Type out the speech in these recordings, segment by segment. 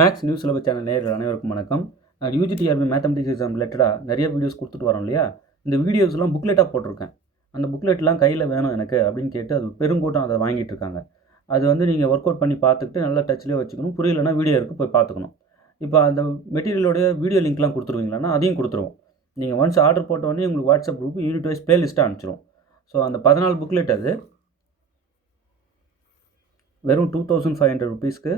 Maths news syllabus channel நேயர்கள் அனைவருக்கும் வணக்கம். யூஜிடிஆர்பி மேத்தமெட்டிக்ஸ் எக்ஸாம் ரிலேட்டடாக நிறைய வீடியோஸ் கொடுத்துட்டு வரோம் இல்லையா. இந்த வீடியோஸ்லாம் புக்லெட்டாக போட்டிருக்கேன். அந்த புக்லெட்லாம் கையில் வேணும் எனக்கு அப்படின்னு கேட்டு அது பெருங்கூட்டம் அதை வாங்கிட்டு இருக்காங்க. அது வந்து நீங்கள் ஒர்க் அவுட் பண்ணி பார்த்துக்கிட்டு நல்லா டச்லேயே வச்சுக்கணும். புரியலைன்னா வீடியோ இருக்குது போய் பார்த்துக்கணும். இப்போ அந்த மெட்டீரியலோடைய வீடியோ லிங்க்லாம் கொடுத்துருவீங்களான்னா அதையும் கொடுத்துருவோம். நீங்கள் ஒன்ஸ் ஆர்டர் போட்டோடனே உங்களுக்கு வாட்ஸ்அப் குரூப் யூனிட் வைஸ் பிளேலிஸ்ட்டாக அனுப்பிச்சிடும். ஸோ அந்த 14 புக்லெட் அது வெறும் 2500 ருபீஸ்க்கு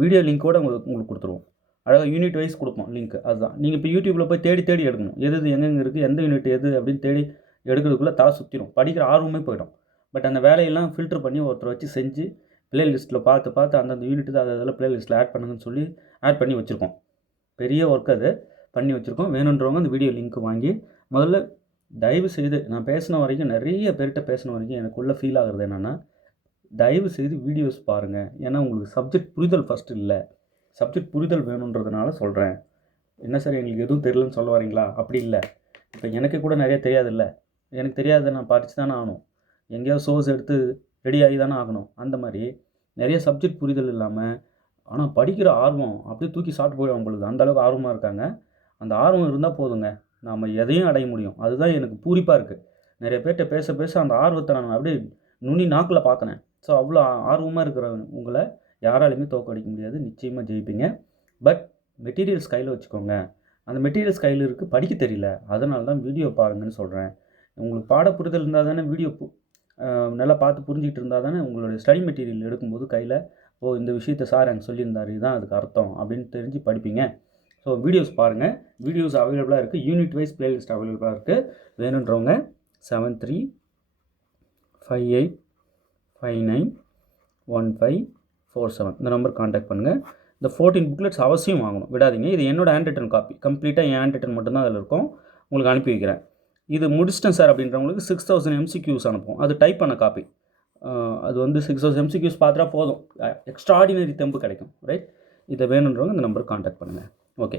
வீடியோ லிங்க்கோடு உங்களுக்கு கொடுத்துருவோம். அழகாக யூனிட் வைஸ் கொடுப்போம் லிங்க். அதுதான் நீங்கள் இப்போ யூடியூப்பில் போய் தேடி எடுக்கணும். எது எங்கெங்கே இருக்குது, எந்த யூனிட் எது அப்படின்னு தேடி எடுக்கிறதுக்குள்ளே தலை சுற்றிடும், படிக்கிற ஆர்வமே போயிடும். பட் அந்த வேலையெல்லாம் ஃபில்டர் பண்ணி ஒருத்தர் வச்சு செஞ்சு ப்ளேலிஸ்ட்டில் பார்த்து அந்தந்த யூனிட் அதில் ப்ளேலிஸ்ட்டில் ஆட் பண்ணுங்கன்னு சொல்லி ஆட் பண்ணி வச்சுருக்கோம். பெரிய ஒர்க் அது பண்ணி வச்சுருக்கோம். வேணுன்றவங்க அந்த வீடியோ லிங்க் வாங்கி முதல்ல தயவு செய்து நான் பேசின வரைக்கும் நிறைய பேர்கிட்ட பேசின வரைக்கும் எனக்குள்ளே ஃபீல் ஆகுறது என்னென்னா, தயவு செய்து வீடியோஸ் பாருங்கள். ஏன்னா உங்களுக்கு சப்ஜெக்ட் புரிதல் ஃபஸ்ட்டு இல்லை. சப்ஜெக்ட் புரிதல் வேணுன்றதுனால சொல்கிறேன். என்ன சார் எங்களுக்கு எதுவும் தெரியலன்னு சொல்ல வரீங்களா? அப்படி இல்லை. இப்போ எனக்கு கூட நிறைய தெரியாதில்ல. எனக்கு தெரியாத நான் படித்து தானே ஆகணும். எங்கேயாவது சோர்ஸ் எடுத்து ரெடி ஆகி தானே ஆகணும். அந்த மாதிரி நிறைய சப்ஜெக்ட் புரிதல் இல்லாமல் ஆனால் படிக்கிற ஆர்வம் அப்படியே தூக்கி சாப்பிட்டு போயிடும் பொழுது அந்தளவுக்கு ஆர்வமாக இருக்காங்க. அந்த ஆர்வம் இருந்தால் போதுங்க, நாம் எதையும் அடைய முடியும். அதுதான் எனக்கு பூரிப்பாக இருக்குது. நிறைய பேர்கிட்ட பேச அந்த ஆர்வத்தை நான் அப்படியே நுனி நாக்கில் பார்க்குறேன். ஸோ அவ்வளோ ஆர்வமாக இருக்கிற உங்களை யாராலையுமே தோற்கடிக்க முடியாது. நிச்சயமாக ஜெயிப்பீங்க. பட் மெட்டீரியல்ஸ் கையில் வச்சுக்கோங்க. அந்த மெட்டீரியல்ஸ் கையில் இருக்குது, படிக்க தெரியல. அதனால தான் வீடியோ பாருங்கன்னு சொல்கிறேன். உங்களுக்கு பாட புரிதல் இருந்தால் தானே வீடியோ நல்லா பார்த்து புரிஞ்சிக்கிட்டு இருந்தால் தானே உங்களுடைய ஸ்டடி மெட்டீரியல் எடுக்கும்போது கையில் இந்த விஷயத்தை சார் எனக்கு சொல்லியிருந்தார், இதுதான் அதுக்கு அர்த்தம் அப்படின்னு தெரிஞ்சு படிப்பீங்க. ஸோ வீடியோஸ் பாருங்கள். வீடியோஸ் அவைலபிளாக இருக்குது. யூனிட் வைஸ் பிளேலிஸ்ட் அவைலபிளாக இருக்குது. வேணுன்றவங்க 7358591547 இந்த நம்பர் காண்டாக்ட் பண்ணுங்கள். இந்த 14 புக்லெட்ஸ் அவசியம் வாங்கணும், விடாதீங்க. இது என்னோட ஹேண்ட் ரிட்டன் காப்பி, கம்ப்ளீட்டாக என் ஹேண்ட் ரிட்டன் மட்டும்தான் அதில் இருக்கும். உங்களுக்கு அனுப்பி வைக்கிறேன். இது முடிச்சிட்டேன் சார் அப்படின்றவங்களுக்கு 6000 MCQs அனுப்புவோம். அது டைப் பண்ண காப்பி. அது வந்து 6000 MCQs பார்த்தா போதும், எக்ஸ்ட்ராடினரி தெம்பு கிடைக்கும். ரைட்? இதை வேணுன்றவங்க இந்த நம்பருக்கு காண்டாக்ட் பண்ணுங்கள். ஓகே.